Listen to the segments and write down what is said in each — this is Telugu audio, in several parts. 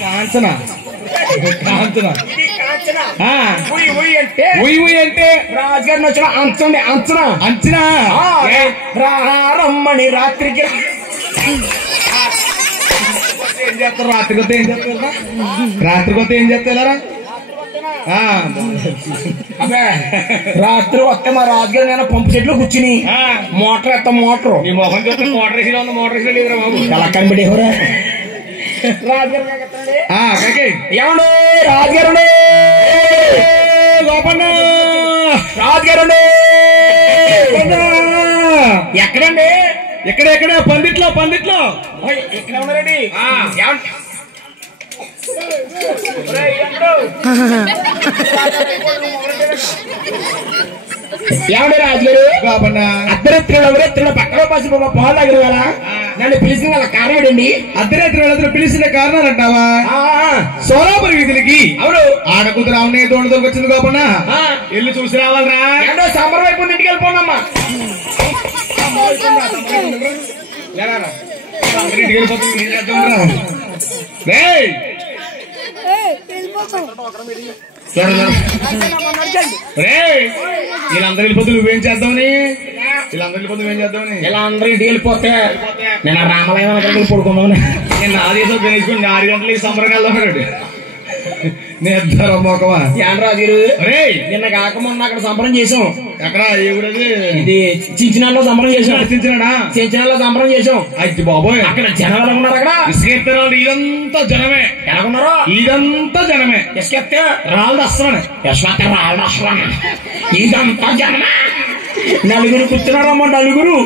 కాంచన కాంచన అంటే రాజుగారిని వచ్చిన అంచండి అంచనా అంచనా రమ్మని రాత్రికి ఏం చేస్తారు రాత్రి కొత్త ఏం చేస్తారు రాత్రి కొత్త ఏం చేస్తారా అదే రాత్రి వస్తే మా రాజుగారు నేను పంపు చెట్లు కూర్చుని మోటార్ ఎత్తాం మోటార్ నీ మొహం చూస్తే మోటార్ వేసి ఉంది మోటార్ వేసి లేదురా బాబు ఎలా కనిపెట్టేవరా ఏమండి రాజుగారు గోపన్న రాజుగారు ఎక్కడండి ఎక్కడ పందిట్లో పందిట్లో ఎక్కడ ఉన్నారండి ఏమండి రాజుగారు అర్ధరాత్రి పక్కన పసి పాలు దగ్గర కదా నన్ను పిలిచిన వాళ్ళ కారణం ఏంటండి అర్ధరాత్రి పిలిచిన కారణాలు అంటావా సోలాపురి వీధులకి అవును ఆడకూతురు అవునే దోడు దొరికొచ్చింది కాకుండా ఇల్లు చూసి రావాలరా ఏంటో సంబరం అయిపోయింది ఇంటికి వెళ్ళిపోనమ్మా ఇంటికి వెళ్ళిపోతుంది వీళ్ళందరూ వెళ్ళిపోతే నువ్వేం చేద్దామని వీళ్ళందరూ వెళ్ళిపోతే నువ్వేం చేద్దామని ఇలా అందరూ ఇంటికి వెళ్ళిపోతే నేను రామలయం అక్కడికి పడుకుందామని నేను నాదేదో గణేసుకుని 6 గంటలకి సంబరంగా ఉన్నాడు నిర్ధారమ్మా రాజుగారు నిన్న కాకముందు అక్కడ సంబరం చేసాం ఎక్కడ ఇది చించినాల్లో సంబరం చేసాం చించినాల్లో సంబరం చేసాం అయితే బాబోయ్ అక్కడ జనం ఎలా ఉన్నారు అక్కడ ఇసుకెత్తారు ఇదంతా జనమే ఎలాగున్నారో ఇదంతా జనమే ఇసుకెత్తే రాళ్ళు వస్తున్నాను రాళ్ళు వస్తున్నాను ఇదంతా జనమే నలుగురు కూర్చున్నారమ్మా నలుగురు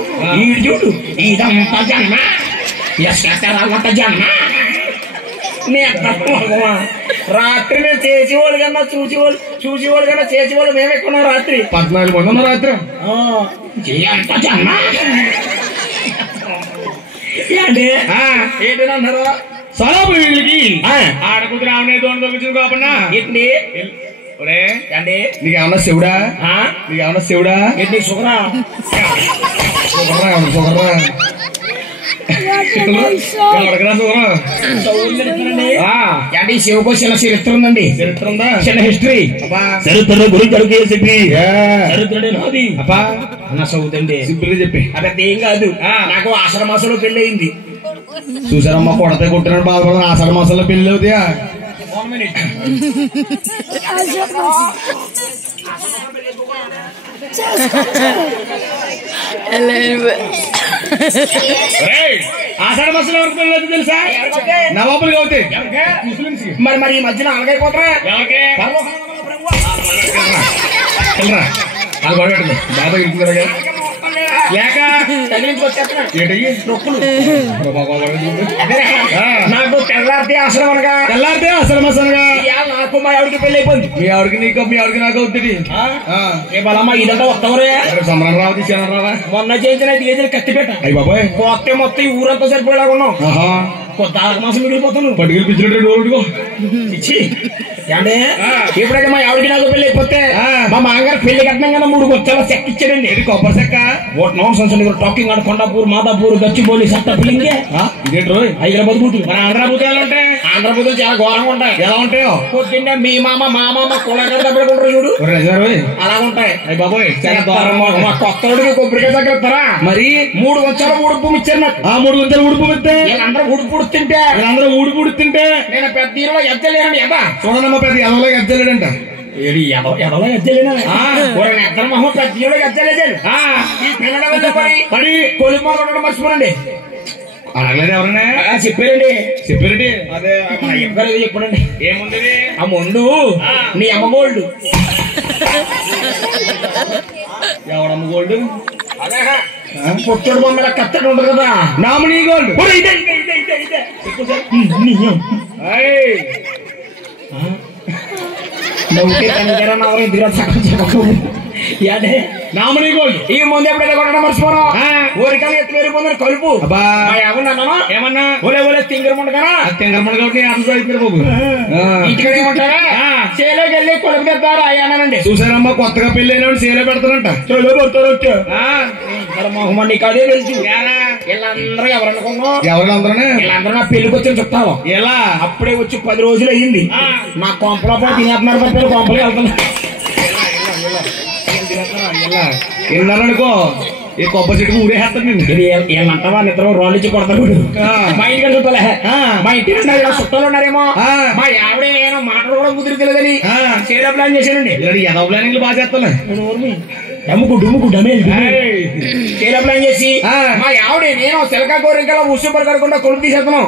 ఈ చూడు ఇదంతా జనమే ఇసుకెత్తే రాళ్ళంతా జనమే రాత్రి మేము చేసేవాళ్ళు కన్నా చూసేవాళ్ళు కన్నా చేసేవాళ్ళు మేము ఎక్కున్నాం రాత్రి 14 మంది ఉన్నాం రాత్రి ఏంటన్నారు సలాపురి వీళ్ళకి ఆడకూతురు ఆమె దోణ దొరికింది కాకుండా ఏంటి అంటే నీకేమన్నా శివుడా నీకేమన్నా శివుడా ఏంటి సుగరా సుగరా అంటే శివకో చిన్న చరిత్ర ఉందండి చరిత్ర ఉందా చిన్న హిస్టరీ చరిత్ర గురించి అడుగు చెప్పి చరిత్రడే నాది అన్న చదువుతండి సింపుల్ గా చెప్పి అదే ఏం కాదు నాకు ఆషాఢ మాసంలో పెళ్లి అయింది చూసారమ్మా కొడతా కొట్టిన బాధపడ ఆషాఢ మాసంలో పెళ్లి అవుతాయా ఆషాఢ మాసంలో ఎవరికి పెళ్లి అవుతుంది తెలుసా నవాబులు అవుతాయి మరి ఈ మధ్యన అలాగైపోతారా బాబా ఇరుకున్నారా లేక నాకు తెల్లారితే ఆశ్రమం అనగా నాకు మా ఆవిడికి పెళ్లి అయిపోయింది మీ ఆవిడికి నీకు మీ ఆవిడికి నాకు అవుతుంది ఏ బలమ్మా ఇదంతా వస్తావరే సమరం రావు తీసాను రావా మొన్న చేసిన 5 కేజీలు కత్తి పెట్ట అయ్యి బాబాయ్ కొత్త మొత్తం ఈ ఊరంతా సరిపోయేలాగా ఉన్నాం కొత్త మాసం మిగిలిపోతాను పట్టుకెళ్ళి పిచ్చినట్టు అంటే ఎప్పుడైతే మా ఆవిడికి నాకు పెళ్లి అయిపోతే మా మామగారు పెళ్లి కట్టినాం కదా 3 కొత్తల చెక్క ఇచ్చాడండి ఇది కొబ్బరి చెక్క టాకింగ్ ఆడ కొండాపూర్ మాదాపూర్ గచ్చిబౌలి సత్తపిల్లింగే ఇదేంటి హైదరాబాద్ బూతులు మన ఆంధ్రబూతులు ఎలా ఉంటాయి ఆంధ్రబూతులు చాలా ఘోరంగా ఉంటాయి ఎలా ఉంటాయో పొద్దున్నే మీ మామ మా మామ కుళ్ళగడ దెబ్బకుంటారు చూడు అలా ఉంటాయి అయ్యి బాబోయ్ చాలా ఘోరంగా మా కొత్తడికి కొబ్బరికాయ తగ్గలుతారా మరి 3 వంచాల ఉడుపు ఇచ్చారు నాకు 3 వంచాల ఉడుపు ఇస్తే వీళ్ళందరూ ఊడిపుడుతుంటే నేను పెద్ద హీరోలో ఎద్దలేనండి ఎదా చూడనమ్మా పెద్ద ఎదలో ఎద్దలేడంట ఎదలో ఎద్దలేనా ఎద్దల మొహం పెద్ద హీరోలో ఎద్దలేదు ఈ పిల్లల పడి కొలిమో కొట్టడం మర్చిపోనండి అడగలేదు ఎవరన్నా చెప్పారండి అదే చెప్పాడండి ఏముంది ఆ ముందు నీ అమ్మ గోల్డ్ ఎవడమ్మ గోల్డ్ పొట్టుడు బొమ్మల కత్తడు ఉండదు కదా నామినీ గోల్డ్ నామినీ గోల్డ్ ఈ ముందు ఎప్పుడైతే కొట్టడం మర్చిపోను ఊరికలు ఎత్తు వేరిపోందని కలుపు ఏమన్నా ఓలే ఓలే తింగరముండగా తింగరముండగా బాబు ఇంటికి ఏమంటారా చేలోకి వెళ్ళి కొలుపు తెస్తారు అయ్యానండి చూసారమ్మా కొత్తగా పెళ్లి అయిన చేలో పెడతారంట చేలో పెడతారు అసలు మొహమ్మద్ నీకు అదే తెలుసు. వీళ్ళందరూ ఎవరనుకున్నాం? వీళ్ళందరూ నా పెళ్లికి వచ్చిన చుట్టాలు. ఎలా అప్పుడే వచ్చి 10 రోజులు అయ్యింది. నా కొంపలో కూడా తినేస్తున్నారు. పిల్లలు కొంపలు వెళ్తున్నారు. విన్నారనుకో ఈ కొబ్బరి చెట్టుకు ఊరేస్తాను నేను. వీళ్ళంటావా నిద్ర రోడ్లు ఇచ్చి కొడతారు. మా ఇంటికి చుట్టాలే. మా ఇంటి చుట్టాలు ఉన్నారేమో. మా ఆవిడే ఏమో మాటలు కూడా కుదిరితలేదని చేయడం ప్లాన్ చేశానండి. ఎలా ప్లానింగ్లు బాగా చేస్తాను. ప్లాన్ చేసి మా ఆవిడ నేను సిలకా కోరికల ఉసుపడి కడకుండా కొడుకు తీసేస్తున్నాం.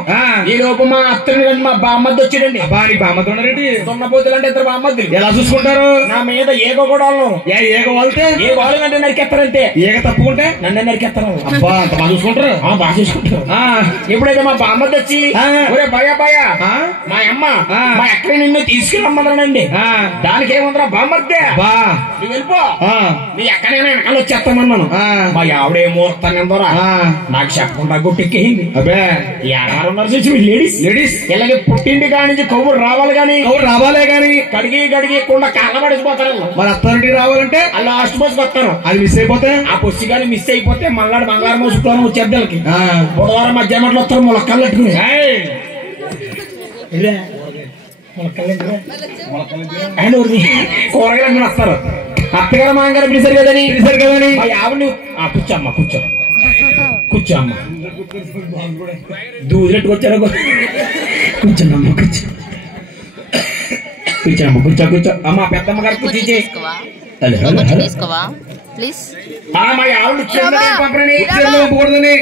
ఈ లోపు మా అత్తని మా బామ్మద్ది వచ్చాడండి. బామ్మద్ది ఉన్నారండి. దున్నపోతులు అంటే ఇద్దరు బామ్మద్ది. ఎలా చూసుకుంటారు? నా మీద ఏగ కూడా ఏగ వాళ్తే ఏ వాళ్ళంటే నరికెత్తారంటే. ఏగ తప్పుకుంటే నన్ను నరికెత్తారు. అబ్బా అంత బాగా చూసుకుంటారు. బాగా చూసుకుంటారు. ఎప్పుడైతే మా బామ్మద్ది వచ్చి ఒరే భయ భయ మా అమ్మ మా ఎక్కడ నిన్ను తీసుకెళ్ళమ్మన్నానండి. దానికి ఏముందరా బామ్మద్దే నువ్వు వెళ్ళిపో ఎక్కడైనా వెనకాల వచ్చేస్తామన్నాను. మా ఆవిడే ముహూర్తాన్ని నాకు చెప్పకుండా గుట్టెక్కింది. అబ్బే ఎవరున్నారు చూసి లేడీస్ ఇలాగే పుట్టింటి కాడి నుంచి కౌరు రావాలి గాని కడిగి కుండా కాళ్ళబడిపోతారు. మరి అత్తారింటికి రావాలంటే వాళ్ళు లాస్ట్ బస్ వస్తారు. అది మిస్ అయిపోతే ఆ బస్సు కానీ మిస్ అయిపోతే మళ్ళీ బంగారం శుక్రవారం వచ్చేద్దలకి బుధవారం మధ్యాహ్నం వస్తారు. ములక్కలు పెట్టుకుని కూరగాయలు వస్తారు. అత్తగారు మాంగారు పిలిచారు కదని మా ఆవిడ కూర్చో అమ్మ దూరెట్టుకు వచ్చారు. కూర్చో అమ్మ పెద్దమ్మ గారు కూర్చో. మా ఆవిడ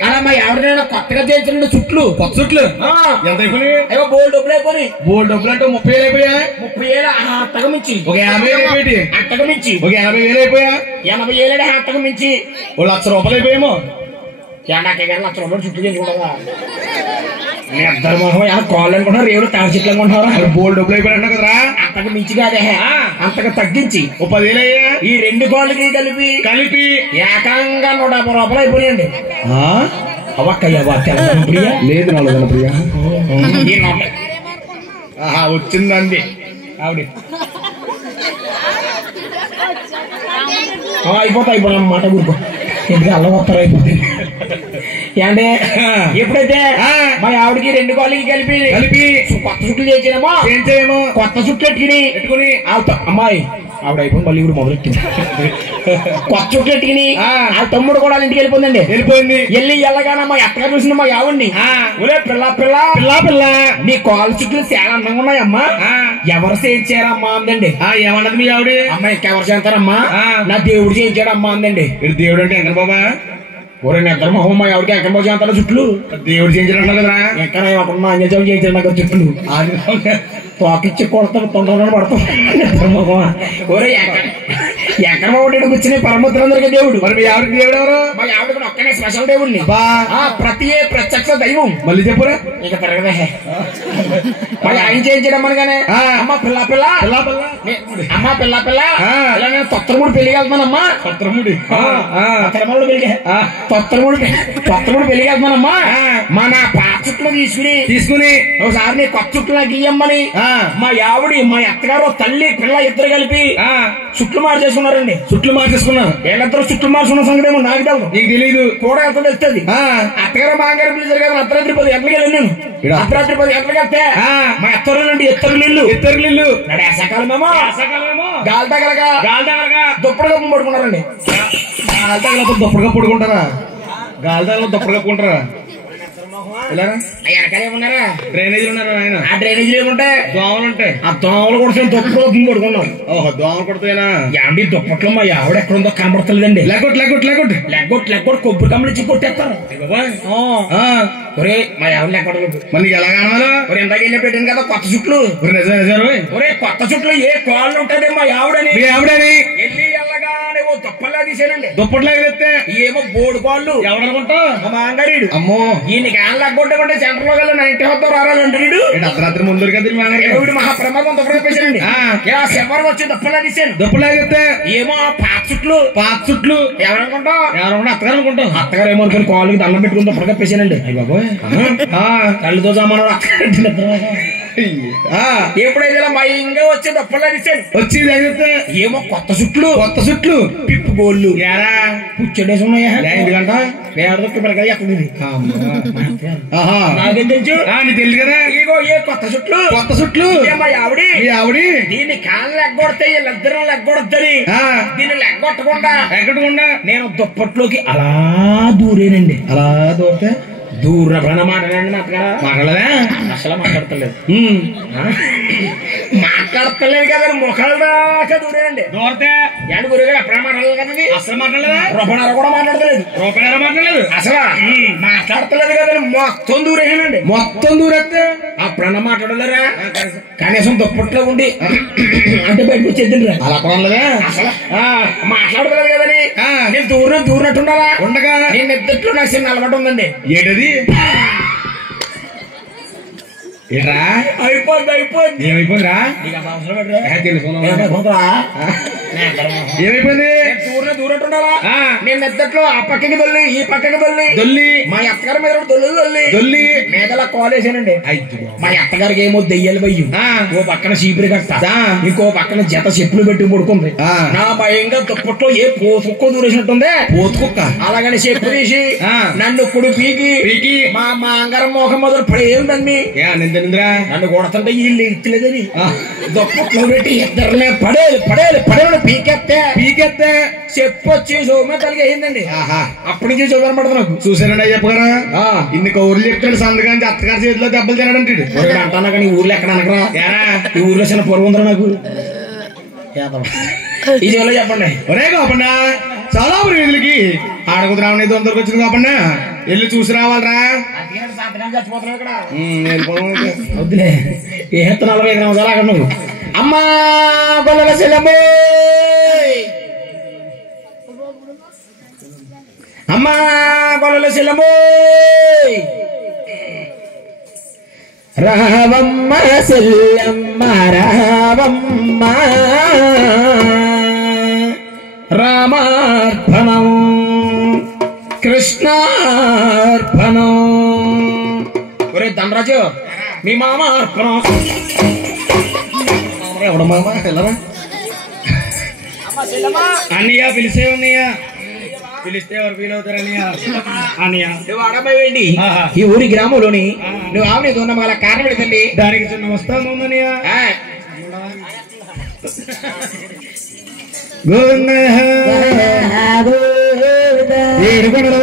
అలా మా ఆవిడ కొత్తగా చేయించిన చుట్లు కొత్త చుట్లు ఎంత అయిపోయినాయి? బోల్డ్ డబ్బులు అంటే 30,000 అయిపోయా. 30,000 అంతకు మించి ఒక 50,000 అంతకు మించి ఒక 80,000 అయిపోయా. 80,000 అంతకు మించి ఓ 1,00,000 రూపాయలు అయిపోయామో. ఎండాకే గారు 1,00,000 రూపాయలు చుట్టూ చేయించుకుంటారా? మీ ఇద్దరు మొహం ఎలా కాళ్ళు అనుకుంటారు, రేవులు తాడి చెట్లు అనుకుంటారా? బోల్డ్ డబ్బులు అయిపోయినా కదరా. అంతకు మించి కాదే, అంతకు తగ్గించి ఓ 10,000 అయ్యా. ఈ 2 కాళ్ళకి కలిపి ఏకంగా 150 రూపాయలు అయిపోయాయండి. అవక్కయ్యా లేదు నల్లదన ప్రియా వచ్చిందండి ఆవిడ. అయిపోతా మాట గురుకో ఎందుకు అల్ల వస్తారు అయిపోతాయి. అంటే ఎప్పుడైతే మా ఆవిడకి 2 కాళ్ళకి కలిపి కొత్త చుట్లు చేయించేమో కొత్త చుట్లు పెట్టుకుని అమ్మాయి ఆవిడ అయిపోయింది. మళ్ళీ ఇప్పుడు మొదలెట్టింది. కొత్త చుట్లు పెట్టుకుని ఆ తమ్ముడు కూడా ఇంటికి వెళ్ళిపోయిందండి. వెళ్ళి వెళ్ళగానే మా ఎత్తగా చూసింది మా ఆవిడ్ని. ఒరే పిల్ల నీ కాళ్ళు చుట్లు చాలా అందంగా ఉన్నాయమ్మా, ఎవరు చేయించారమ్మా అందండి. ఏమన్నది మీ ఆవిడ? అమ్మాయి ఎవరు చేస్తారమ్మా? నా దేవుడు చేయించాడమ్మా అందండి. దేవుడు అంటే వెంకట బాబా? ఒరే నిద్ర మొహం మా ఎవరికి ఎక్కడ బాబు చేస్తాడు చుట్లు? దేవుడు చేయించాడు కదరా. ఎక్కడ అంజం చేయించాడు నాకు చుట్లు. తోకిచ్చి కొడతాడు, తొందరగా పడతాం నిద్ర మొహం. ఒరే ఎక్కడ బాబు కూర్చుని పరమతులందరికీ దేవుడు. మరి మీ ఆవిడకి దేవుడు ఎవరు? మా ఆవిడకి ఒక్కనే స్పెషల్ దేవుడిని. ప్రత్యక్ష దైవం. మళ్ళీ చెప్పురా ఇక తిరగదే. మళ్ళీ ఆయన చేయించడం అనగానే అమ్మ పిల్ల అమ్మ పిల్ల తొత్తరముడు పెళ్లికి వెళ్తానమ్మా. తొత్తరముడు పెళ్లికి వెళ్తానమ్మా. మన పాత చుట్లు తీసుకుని ఒకసారి నీ కొత్త చుట్లు నాకు ఇయ్యమ్మని మా ఆవిడ మా అత్తగారు తల్లి పిల్ల ఇద్దరు కలిపి చుట్లు మార్చేసుకున్నారండి. వీళ్ళిద్దరు చుట్లు మార్చుకున్న సంగతి ఏమో నాకు తెలుసు, నీకు తెలియదు కూడా ఎంత తెలుస్తుంది. అత్తగారు మాంగారు పిలిచారు కదా అర్ధరాత్రి 10 గంటలకు వెళ్ళాను నేను. అర్ధరాత్రి 10 గంటలకు వెళ్తే మా ఎత్తరులండి ఎత్తరులిల్లు వేసకాలమేమో గాలి తగలగా దుప్పటి కప్పు పడుకున్నారండి. గాలి తగలప్పుడు దుప్పటి కప్పు పడుకుంటారా? గాలి తగల దుప్పటి కప్పుకుంటారా? వెనకాలేమున్నారా? డ్రైనేజీలు ఉన్నారా? ఆయన ఆ డ్రైనేజీలు ఏముంటాయి? దోమలు ఉంటాయి. ఆ దోమలు కూడా దుప్పటి పడుకున్నాం. ఓహో దోమలు కొడతాయినా? ఏంటి దుప్పట్లో మా ఆవిడ ఎక్కడుందో కనబడతలేదండి. లెగ్గొట్ కొబ్బరి కమ్మలు ఇచ్చి కొట్టేస్తారు. ఒరే మా ఆవిడ ఎక్కడ మరి ఎలా కావాలి? ఒరే ఇందాక వెళ్ళి పెట్టాను కదా కొత్త చుట్లు. ఒరే కొత్త చుట్లు ఏ కాళ్ళు ఉంటుంది మా ఆవిడని వెళ్ళి వెళ్ళగానే ఓ దుప్పట్లా తీసేనండి. దుప్పట్లా వెళ్తే ఏమో బోడు కాళ్ళు. ఎవడనుకుంటావు? మా అంగారీడు. అమ్మో ఈయనకి కొట్టే సెంటర్ లో వెళ్ళి 90 వద్ద రాలంటే అర్ధరాత్రి ముందు కదా మహాప్రమాదం దుప్పటి పేసానండి. ఇలా శివరు వచ్చి దుప్పట్లా తీసాను. దుప్పట్లా వెళ్తే ఏమో పాత చుట్లు ఎవరనుకుంటావు? అత్తగారు అనుకుంటాం. అత్తగారు ఏమో అనుకుని కాళ్ళకి దండం పెట్టుకుని దుప్పటి కప్పేసానండి. అయ్యి బాబోయ్ కళ్ళుతో సామాను అక్కడ ఎప్పుడైతే ఇలా మయంగా వచ్చి దప్పలాడిచ్చాడు వచ్చి ఏమో కొత్త చుట్లు పిప్పు గోళ్ళు ఏరా పుచ్చడేసి ఉన్నాయా ఎందుకంట పేదొక్క పిల్లగా ఎక్కడిది నాకేం తెలుసు తెలుసు కదా ఇగో ఏ కొత్త చుట్లు మా ఆవిడి దీన్ని కాళ్ళు లెగ్గొడితే వీళ్ళిద్దరం లెగ్గొడద్దని దీన్ని లెగ్గొట్టకుండా నేను దుప్పట్లోకి అలా దూరేనండి అలా దూరితే దూరభ్రణ మాట్లాడండి మాట్లాడదా అసలు మాట్లాడతలేదు కదా ముఖాలు దాకా దూరేనండి దూరితే ఏంటి గురుగారు ఎప్పుడే మాట్లాడలేదు కదండి అసలు మాట్లాడలేదా రూపణార కూడా మాట్లాడలేదు అసలు మాట్లాడతలేదు కదండి మొత్తం దూరేనండి మొత్తం దూరేస్తే అప్పుడన్నా మాట్లాడలేరా కనీసం దుప్పట్లో ఉండి అంటే బయటకు వచ్చేద్దండి అలా కొనలేదా అసలు మాట్లాడలేదు కదని నేను దూరినట్టుండాలా ఉండగా నేను నిద్రలో నాకు చిన్న అలవాటు ఉందండి ఏంటది అయిపోయింది ఏమైపోయిందిరా ఏమైపోయింది దూరట్టుండాలా నేను నిద్రలో ఆ పక్కకి దొల్లి ఈ పక్కకి దొల్లి మా అత్తగారి మీద దొల్లి మీదలా కాలేసానండి మా అత్తగారికి ఏమో దెయ్యాలు బయ్యి ఓ పక్కన చీపురి కట్ట ఇంకో పక్కన జత చెప్పులు పెట్టి పడుకుంది నా భయంగా దుప్పట్లో ఏ పోతుక్కో దూరేసినట్టుంది పోతుకుక్క అలాగని చెప్పు తీసి నన్ను కుడి పీకి మా అంగారం మోహం మొదలు పడేయండి నన్ను కొడతంటే వీళ్ళు ఇచ్చలేదని దుప్పట్లో పెట్టి ఇద్దరునే పడేలు పీకెత్తే చెప్పొచ్చి సోమే తలకి అయిందండి అప్పటి నుంచి చూడని పడదు నాకు చూసానండి చెప్పగారా ఇన్ని కౌరులు చెప్తాడు సందకానికి అత్తగారి చేతిలో దెబ్బలు తినడంటాడు అంటాను కానీ ఊర్లో ఎక్కడ అనకరా ఈ ఊర్లో చిన్న పొరుగు ఉందరా నాకు ఈ జీవలో చెప్పండి ఒరే కాపండా చాలా వీధులకి ఆడకుదు రావణ దొరికి వచ్చింది కాపండా వెళ్ళి చూసి రావాలరా వద్దులే ఏ 40 గ్రాములు అక్కడ నువ్వు అమ్మా గొల్లల సెల్లమ్మ అమ్మా గొల్లల సెల్లమ్మ రావమ్మ సెల్లమ్మ రావమ్మ రామార్పణం కృష్ణార్పణం ఒరే ధనరాజు మీ మామ అర్పణం ఎవడ మామ వెళ్ళరా అన్నయ్య పిలిచే ఉన్నయ్య పిలిస్తే ఎవరు ఫీల్ అవుతారు అన్నయ్య నువ్వు ఆడపోయండి ఈ ఊరి గ్రామంలోని నువ్వు ఆవిడ ఉన్న మళ్ళీ కారణం పెడుతుంది దానికి చిన్న వస్తాను ఉందన్నయ్య ఏడుకొండల